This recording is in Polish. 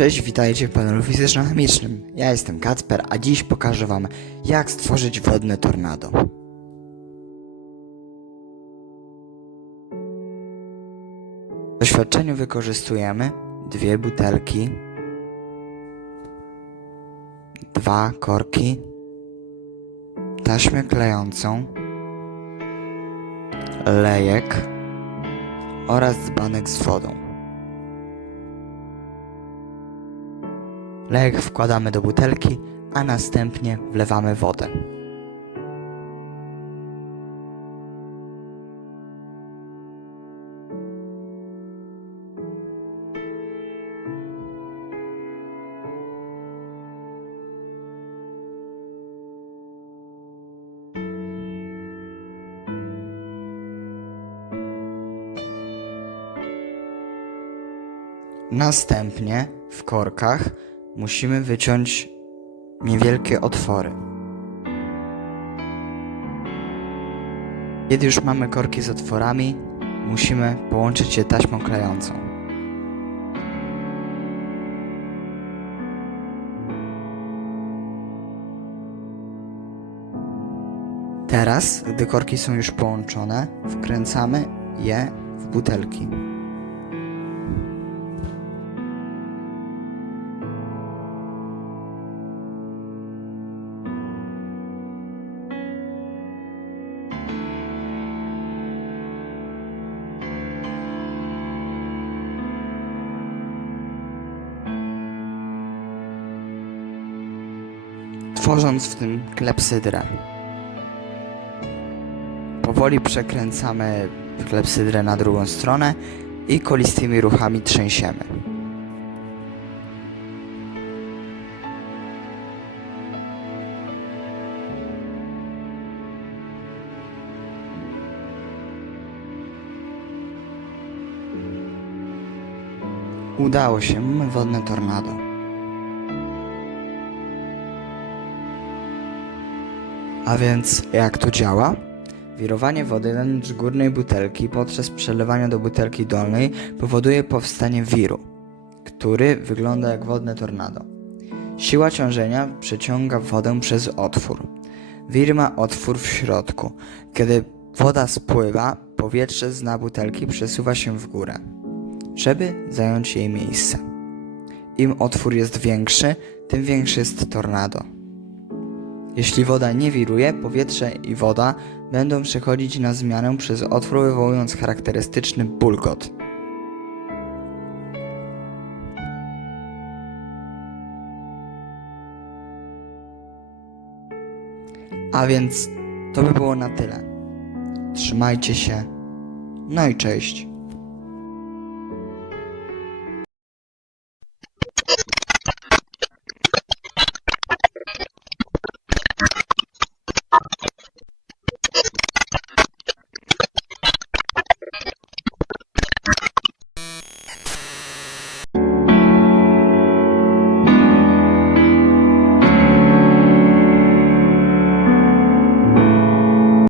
Cześć, witajcie w panelu fizyczno-chemicznym. Ja jestem Kacper, a dziś pokażę Wam, jak stworzyć wodne tornado. W doświadczeniu wykorzystujemy dwie butelki, dwa korki, taśmę klejącą, lejek oraz dzbanek z wodą. Lejek wkładamy do butelki, a następnie wlewamy wodę. Następnie w korkach musimy wyciąć niewielkie otwory. Kiedy już mamy korki z otworami, musimy połączyć je taśmą klejącą. Teraz, gdy korki są już połączone, wkręcamy je w butelki. Tworząc w tym klepsydrę. Powoli przekręcamy klepsydrę na drugą stronę i kolistymi ruchami trzęsiemy. Udało się, wodne tornado. A więc jak to działa? Wirowanie wody wewnątrz górnej butelki podczas przelewania do butelki dolnej powoduje powstanie wiru, który wygląda jak wodne tornado. Siła ciążenia przeciąga wodę przez otwór. Wir ma otwór w środku. Kiedy woda spływa, powietrze z dna butelki przesuwa się w górę, żeby zająć jej miejsce. Im otwór jest większy, tym większy jest tornado. Jeśli woda nie wiruje, powietrze i woda będą przechodzić na zmianę przez otwór, wywołując charakterystyczny bulgot. A więc to by było na tyle. Trzymajcie się. No i cześć.